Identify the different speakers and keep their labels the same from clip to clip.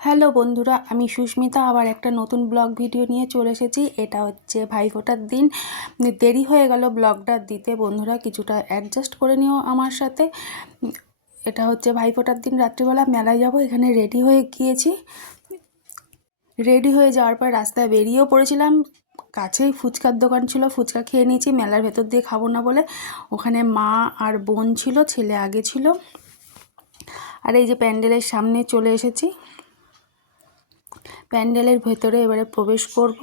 Speaker 1: Hello বন্ধুরা, আমি সুস্মিতা। আবার একটা নতুন ব্লগ ভিডিও নিয়ে চলে এসেছি। এটা হচ্ছে ভাইফোঁটার দিন। দেরি হয়ে গেল ব্লগটা দিতে। বন্ধুরা, কিছুটা অ্যাডজাস্ট করে নিও আমার সাথে। এটা হচ্ছে ভাইফোঁটার দিন। রাত্রিবেলা মেলায় যাব। এখানে রেডি হয়ে গিয়েছি। রেডি হয়ে যাওয়ার পর রাস্তায় বেরিয়েও পড়েছিলাম। কাছেই ফুচকার দোকান ছিল। ফুচকা খেয়ে নিয়েছি। মেলার ভেতর দিয়ে খাব না বলে। ওখানে মা আর বোন ছিল, ছেলে আগে ছিল। আর এই যে প্যান্ডেলের সামনে চলে এসেছি। প্যান্ডেলের ভেতরে এবারে প্রবেশ করব।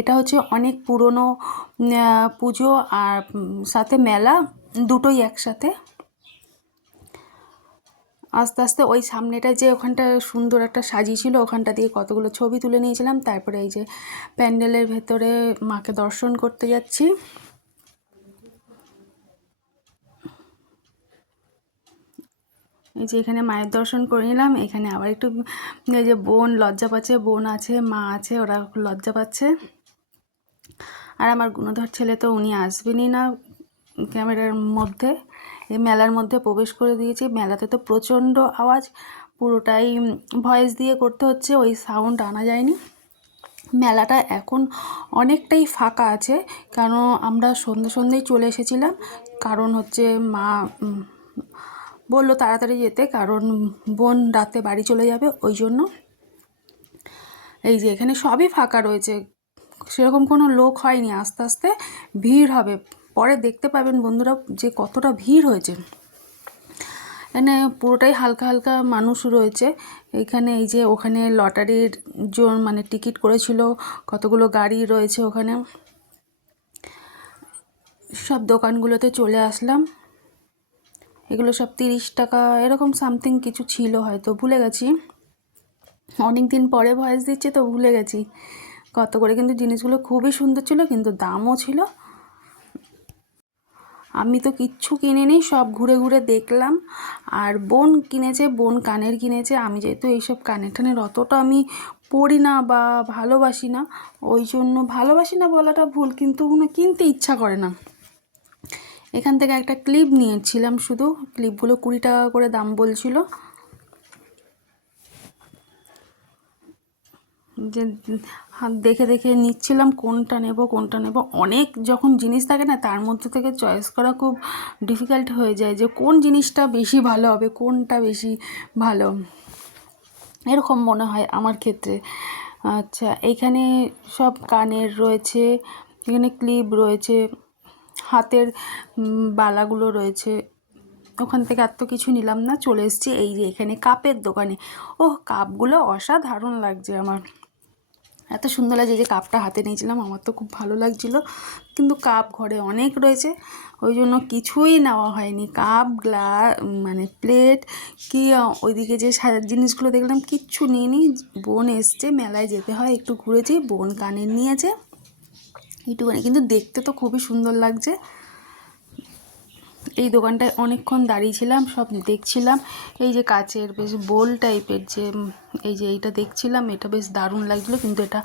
Speaker 1: এটা হচ্ছে অনেক পুরনো পুজো আর সাথে মেলা, দুটোই একসাথে। আস্তে আস্তে ওই সামনেটা যে ওখানটা সুন্দর একটা সাজিয়েছিল, ওখানটা দিয়ে কতগুলো ছবি তুলে নিয়েছিলাম। তারপরে এই যে প্যান্ডেলের ভেতরে মাকে দর্শন করতে যাচ্ছি। এই যে এখানে মায়ের দর্শন করে নিলাম। এখানে আবার একটু এই যে বোন, লজ্জা পাচ্ছে, বোন আছে, মা আছে, ওরা লজ্জা পাচ্ছে। আর আমার গুণধর ছেলে তো উনি আসবেনই না ক্যামেরার মধ্যে। এই মেলার মধ্যে প্রবেশ করে দিয়েছি। মেলাতে তো প্রচণ্ড আওয়াজ, পুরোটাই ভয়েস দিয়ে করতে হচ্ছে, ওই সাউন্ড আনা যায়নি। মেলাটা এখন অনেকটাই ফাঁকা আছে কারণ আমরা সন্ধে সন্ধ্যেই চলে এসেছিলাম। কারণ হচ্ছে মা বলল তাড়াতাড়ি যেতে, কারণ বোন রাতে বাড়ি চলে যাবে, ওই জন্য। এই যে এখানে সবই ফাঁকা রয়েছে। সেরকম কোনো লোক হয়নি, আস্তে আস্তে ভিড় হবে। পরে দেখতে পাবেন বন্ধুরা যে কতটা ভিড় হয়েছে। এখানে পুরোটাই হালকা হালকা মানুষ রয়েছে। এখানে এই যে ওখানে লটারির জোন মানে টিকিট করেছিল, কতগুলো গাড়ি রয়েছে ওখানে। সব দোকানগুলোতে চলে আসলাম। এগুলো সব তিরিশ টাকা, এরকম সামথিং কিছু ছিল হয়তো, ভুলে গেছি। অনেক দিন পরে ভয়েস দিচ্ছে তো ভুলে গেছি। কত করে, কিন্তু জিনিসগুলো খুবই সুন্দর ছিল, কিন্তু দামও ছিল। আমি তো কিচ্ছু কিনে কিনিনি, সব ঘুরে ঘুরে দেখলাম। আর বোন কিনেছে, বোন কানের কিনেছে। আমি যেহেতু এইসব কানের টানের অতটা আমি পড়ি না বা ভালোবাসি না, ওই জন্য ভালোবাসি না বলাটা ভুল, কিন্তু কিনতে ইচ্ছা করে না। এখান থেকে একটা ক্লিপ নিয়েছিলাম শুধু। ক্লিপগুলো কুড়ি টাকা করে দাম বলছিল। যে দেখে দেখে নিচ্ছিলাম, কোনটা নেব কোনটা নেব। অনেক যখন জিনিস থাকে না, তার মধ্যে থেকে চয়েস করা খুব ডিফিকাল্ট হয়ে যায় যে কোন জিনিসটা বেশি ভালো হবে, কোনটা বেশি ভালো। এরকম মনে হয় আমার ক্ষেত্রে। আচ্ছা এইখানে সব কানের রয়েছে, এখানে ক্লিপ রয়েছে। হাতের বালাগুলো রয়েছে। ওখান থেকে এত কিছু নিলাম না, চলে এসেছি এই যে এখানে কাপের দোকানে। ও কাপগুলো অসাধারণ লাগছে আমার। এত সুন্দর লাগছে যে কাপটা হাতে নিয়েছিলাম, আমার তো খুব ভালো লাগছিল। কিন্তু কাপ ঘরে অনেক রয়েছে, ওই জন্য কিছুই নেওয়া হয়নি। কাপ গ্লাস মানে প্লেট, কি, ওইদিকে যে সাজার জিনিসগুলো দেখলাম, কিচ্ছু নিয়ে নিই বোন এসছে, মেলায় যেতে হয়, একটু ঘুরেছি, বোন কানের নিয়েছে। এইটুকুনি। কিন্তু দেখতে তো খুবই সুন্দর লাগছে। এই দোকানটায় অনেকক্ষণ দাঁড়িয়েছিলাম সব দেখছিলাম। এই যে কাচের বেশ বোল টাইপের যে এই যে এইটা দেখছিলাম, এটা বেশ দারুণ লাগছিল, কিন্তু এটা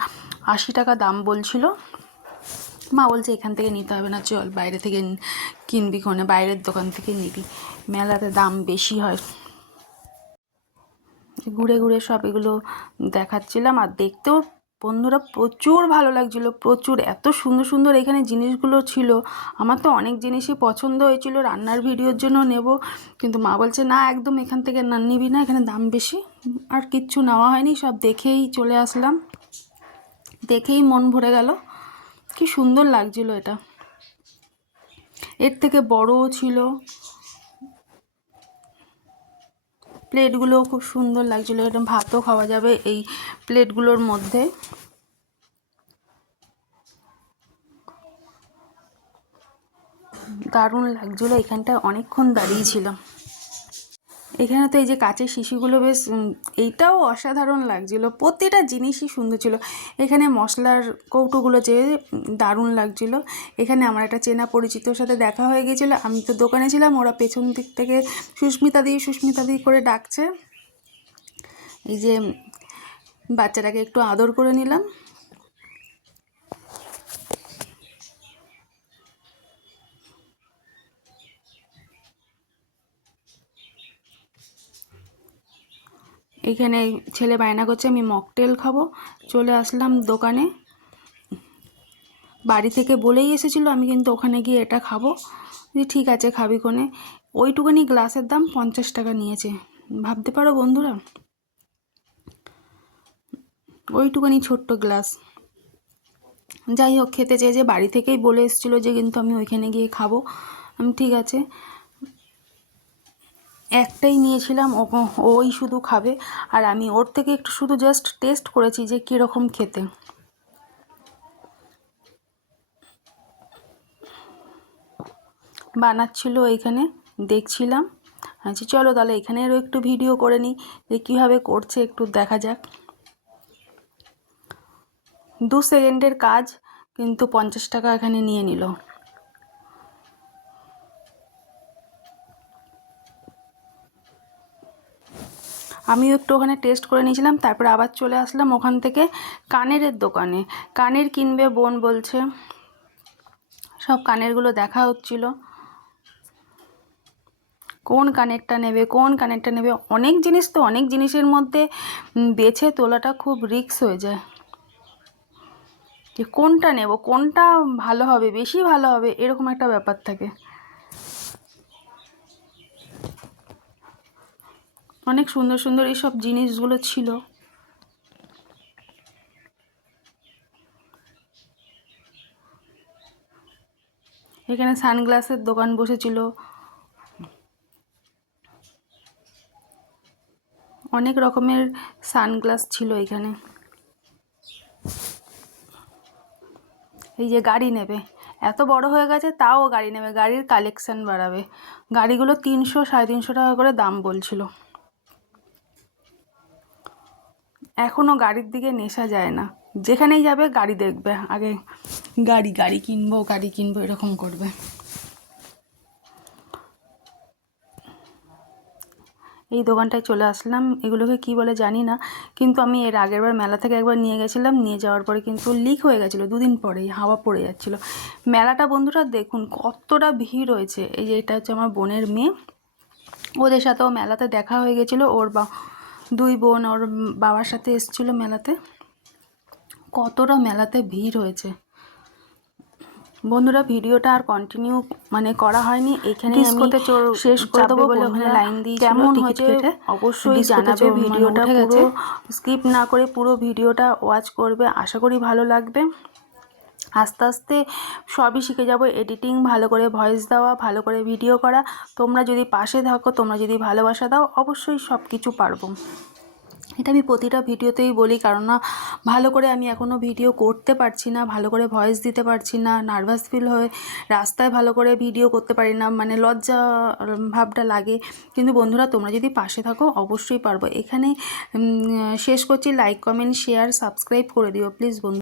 Speaker 1: আশি টাকা দাম বলছিল। মা বলছে, এখান থেকে নিতে হবে না, চল বাইরে থেকে কিনবি কোনে বাইরের দোকান থেকে নিবি। মেলাতে দাম বেশি হয়। ঘুরে ঘুরে সব এগুলো দেখাচ্ছিলাম, আর দেখতেও বন্ধুরা প্রচুর ভালো লাগছিল, প্রচুর। এত সুন্দর সুন্দর এখানে জিনিসগুলো ছিল। আমার তো অনেক জিনিসই পছন্দ হয়েছিল, রান্নার ভিডিওর জন্য নেব। কিন্তু মা বলছে, না, একদম এখান থেকে না, নিবি না, এখানে দাম বেশি। আর কিচ্ছু নেওয়া হয়নি, সব দেখেই চলে আসলাম। দেখেই মন ভরে গেল। কি সুন্দর লাগছিল এটা। এর থেকে বড়ও ছিল। প্লেটগুলোও খুব সুন্দর লাগছিল। এরকম ভাতও খাওয়া যাবে এই প্লেটগুলোর মধ্যে। দারুণ লাগছিল, এখানটায় অনেকক্ষণ দাঁড়িয়েছিলাম এখানে তো এই যে কাচের শিশুগুলো বেশ এইটাও অসাধারণ লাগছিল। প্রতিটা জিনিসই সুন্দর ছিল। এখানে মশলার কৌটোগুলো যে দারুণ লাগছিল। এখানে আমার একটা চেনা পরিচিতর সাথে দেখা হয়ে গেছিল। আমি তো দোকানে ছিলাম, ওরা পেছন দিক থেকে সুস্মিতা দি সুস্মিতা দি করে ডাকছে। এই যে, বাচ্চাটাকে একটু আদর করে নিলাম। এখানে ছেলে বায়না করছে, আমি মকটেল খাব। চলে আসলাম দোকানে। বাড়ি থেকে বলেই এসেছিল, আমি কিন্তু ওখানে গিয়ে এটা খাব। যে ঠিক আছে, খাবি কোনে। ওইটুকুনি গ্লাসের দাম পঞ্চাশ টাকা নিয়েছে। ভাবতে পারো বন্ধুরা? ওইটুকুনি ছোট্ট গ্লাস। যাই হোক, খেতে চেয়ে যে বাড়ি থেকেই বলে এসেছিল যে কিন্তু আমি ওইখানে গিয়ে খাব। আমি ঠিক আছে। একটাই নিয়েছিলাম ওই শুধু খাবে। আর আমি ওর থেকে একটু শুধু জাস্ট টেস্ট করেছি যে কীরকম খেতে। বানাচ্ছিল এইখানে দেখছিলাম। আচ্ছা চলো তাহলে এখানেরও একটু ভিডিও করে নিই, যে কীভাবে করছে, একটু দেখা যাক। দু সেকেন্ডের কাজ, কিন্তু পঞ্চাশ টাকা এখানে নিয়ে নিল। আমিও একটু ওখানে টেস্ট করে নিয়েছিলাম, তারপরে আবার চলে আসলাম ওখান থেকে কানের দোকানে। কানের কিনবে বোন বলছে। সব কানেরগুলো দেখা হচ্ছিল। কোন কানেরটা নেবে, কোন কানেরটা নেবে? অনেক জিনিস তো, অনেক জিনিসের মধ্যে বেছে তোলাটা খুব রিস্ক হয়ে যায়। যে কোনটা নেব, কোনটা ভালো হবে, বেশি ভালো হবে, এরকম একটা ব্যাপার থাকে। অনেক সুন্দর সুন্দর এইসব জিনিসগুলো ছিল। এখানে সানগ্লাসের দোকান বসেছিল। অনেক রকমের সানগ্লাস ছিল এখানে। এই যে গাড়ি নেবে। এত বড় হয়ে গেছে, তাও গাড়ি নেবে। গাড়ির কালেকশন বাড়াবে। গাড়িগুলো তিনশো, সাড়ে তিনশো টাকা করে দাম বলছিল। এখনও গাড়ির দিকে নেশা যায় না। যেখানেই যাবে গাড়ি দেখবে। আগে গাড়ি গাড়ি কিনবো গাড়ি কিনবো, এরকম করবে। এই দোকানটায় চলে আসলাম। এগুলোকে কি বলে জানি না। কিন্তু আমি এর আগের বার মেলা থেকে একবার নিয়ে গেছিলাম। নিয়ে যাওয়ার পরে কিন্তু লিক হয়ে গেছিল। দুদিন পরেই হাওয়া পড়ে যাচ্ছিল। মেলাটা বন্ধুরা দেখুন, কতটা ভিড় হয়েছে। এই যে এটা হচ্ছে আমার বোনের মেয়ে। ওদের সাথেও মেলাতে দেখা হয়ে গেছিল। ওর বা দুই বোন ওর বাবার সাথে এসেছিল মেলাতে। কতটা মেলাতে ভিড় হয়েছে। বন্ধুরা ভিডিওটা আর কন্টিনিউ মানে করা হয়নি। এখানে
Speaker 2: ডিস্কোতে
Speaker 1: শেষ করে দেবো বলে ওখানে লাইন দিয়ে
Speaker 2: কেমন
Speaker 1: টিকিট
Speaker 2: হয়েছে
Speaker 1: কেটে। অবশ্যই জানাবে ভিডিওটা পুরো স্কিপ না করে পুরো ভিডিওটা ওয়াচ করবে। আশা করি ভালো লাগবে। আস্তে আস্তে সবই শিখে যাব এডিটিং ভালো করে ভয়েস দেওয়া, ভালো করে ভিডিও করা। তোমরা যদি পাশে থাকো, তোমরা যদি ভালোবাসা দাও, অবশ্যই সব কিছু পারব। এটা আমি প্রতিটা ভিডিওতেই বলি কারণ না ভালো করে আমি এখনও ভিডিও করতে পারছি না, ভালো করে ভয়েস দিতে পারছি না নার্ভাস ফিল হয়ে রাস্তায় ভালো করে ভিডিও করতে পারি না মানে লজ্জা ভাবটা লাগে। কিন্তু বন্ধুরা, তোমরা যদি পাশে থাকো, অবশ্যই পারব। এখানে শেষ করছি। লাইক কমেন্ট শেয়ার সাবস্ক্রাইব করে দিও প্লিজ বন্ধু